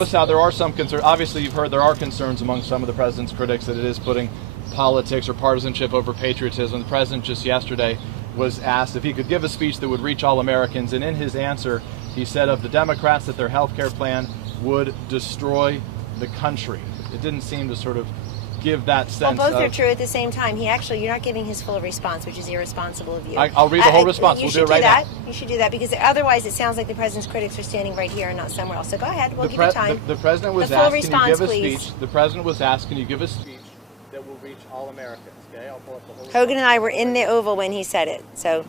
How there are some concerns. Obviously, you've heard there are concerns among some of the president's critics that it is putting politics or partisanship over patriotism. The president just yesterday was asked if he could give a speech that would reach all Americans, and in his answer, he said of the Democrats that their health care plan would destroy the country. It didn't seem to sort of give that sense. Well, both are true at the same time. You're not giving his full response, which is irresponsible of you. I'll read the whole response. We'll do it right now. You should do that, because otherwise it sounds like the president's critics are standing right here and not somewhere else. So go ahead. We'll give you time. The president was asked, can you give a speech? The president was asked, can you give a speech that will reach all Americans? Okay, I'll pull up the whole Hogan and I were in the Oval when he said it. So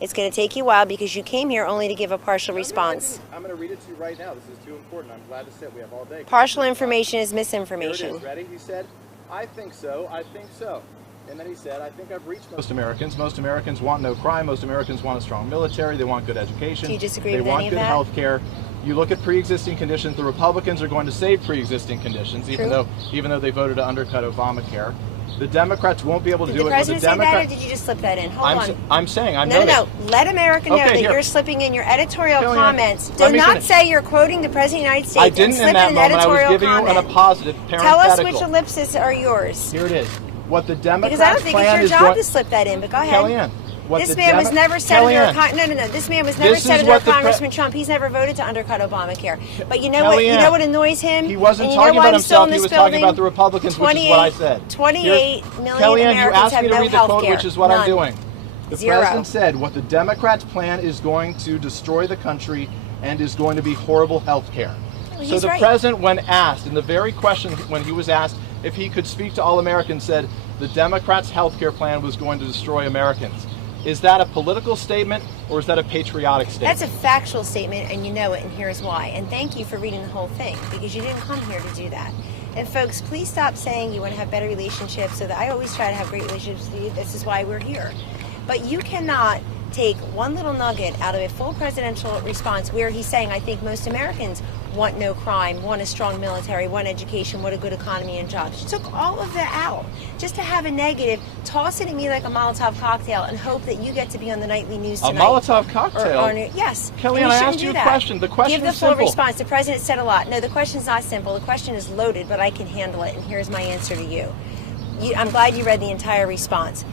it's going to take you a while because you came here only to give a partial response. I'm going to read it to you right now. This is too important. I'm glad to sit. We have all day. Partial information is misinformation. Here it is. Ready? He said, I think so. I think so. And then he said, I think I've reached most Americans. Most Americans want no crime. Most Americans want a strong military. They want good education. Do you disagree with any of that? They want good health care. You look at pre-existing conditions. The Republicans are going to save pre-existing conditions, even though they voted to undercut Obamacare. The Democrats won't be able to do it. Did the president say that, or did you just slip that in? Hold on. I'm saying, No. Let America know that you're slipping in your editorial comments. Do not say you're quoting the president of the United States. I didn't in that moment. I was giving you a positive parenthetical. Tell us which ellipses are yours. Here it is. What the Democrats plan is going... Because I don't think it's your job to slip that in, but go ahead. Kellyanne. This man was never Senator. No. This man was never Senator Congressman Trump. He's never voted to undercut Obamacare. But you know what? You know what annoys him? He wasn't talking about himself. He was talking about the Republicans, which is what I said. 28 million Kellyanne, Americans you asked have me to no read the health quote, care. which is what I'm doing. The Zero. president said what the Democrats' plan is going to destroy the country and is going to be horrible health care. Well, so the president, when asked, in the very question when he was asked if he could speak to all Americans, said the Democrats' health care plan was going to destroy Americans. Is that a political statement or is that a patriotic statement? That's a factual statement, and you know it, and here's why. And thank you for reading the whole thing, because you didn't come here to do that. And folks, please stop saying you want to have better relationships, so that I always try to have great relationships with you. This is why we're here. But you cannot take one little nugget out of a full presidential response where he's saying, I think most Americans want no crime, want a strong military, want education, want a good economy and jobs. You took all of that out just to have a negative, toss it at me like a Molotov cocktail, and hope that you get to be on the nightly news tonight. A Molotov cocktail? Yes. Kellyanne, I asked you a question. The question is simple. Give the full response. The president said a lot. No, the question's not simple. The question is loaded, but I can handle it, and here's my answer to you. I'm glad you read the entire response.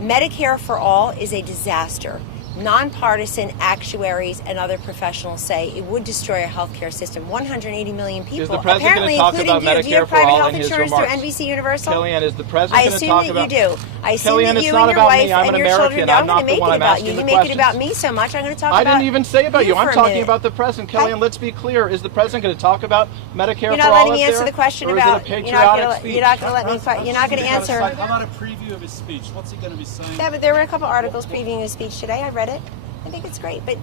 Medicare for all is a disaster. Nonpartisan actuaries and other professionals say it would destroy our healthcare system. 180 million people, is the president apparently, going to talk including about you. Do you have Medicare private for all health in his insurance remarks? through NBC Universal? Kellyanne, is the president going to talk about... I assume that you do. I assume Kellyanne, that it's you not and your about wife me. I'm and an your American. children. I'm not the one I'm asking You the make questions. it about me so much. I'm going to talk about... I didn't even say about you. I'm talking about the president. Kellyanne, Okay. let's be clear. Is the president going to talk about Medicare for all? You're not letting me answer the question about... You're not going to let me... You're not going to answer... How about a preview of his speech? What's he going to be saying? Yeah, but there were a couple articles previewing his speech today. I read it. I think it's great, but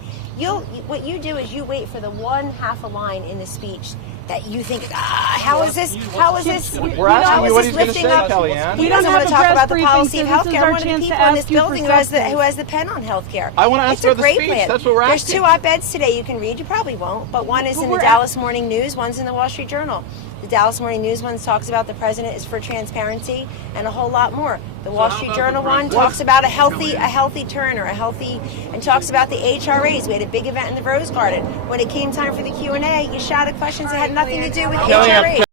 what you do is you wait for the one half a line in the speech that you think, how is this? We're asking you what he's going to say, Kellyanne. He doesn't want to talk about the policy of healthcare. One of the people in this building who has the pen on healthcare. I want to ask for the speech. That's what we're asking. There's 2 op-eds today you can read. You probably won't, but one is in the Dallas Morning News, one's in the Wall Street Journal. The Dallas Morning News one talks about the president is for transparency and a whole lot more. The Wall Street Journal one talks about a healthy turn, or and talks about the HRAs. We had a big event in the Rose Garden. When it came time for the Q&A, you shouted questions that had nothing to do with HRAs.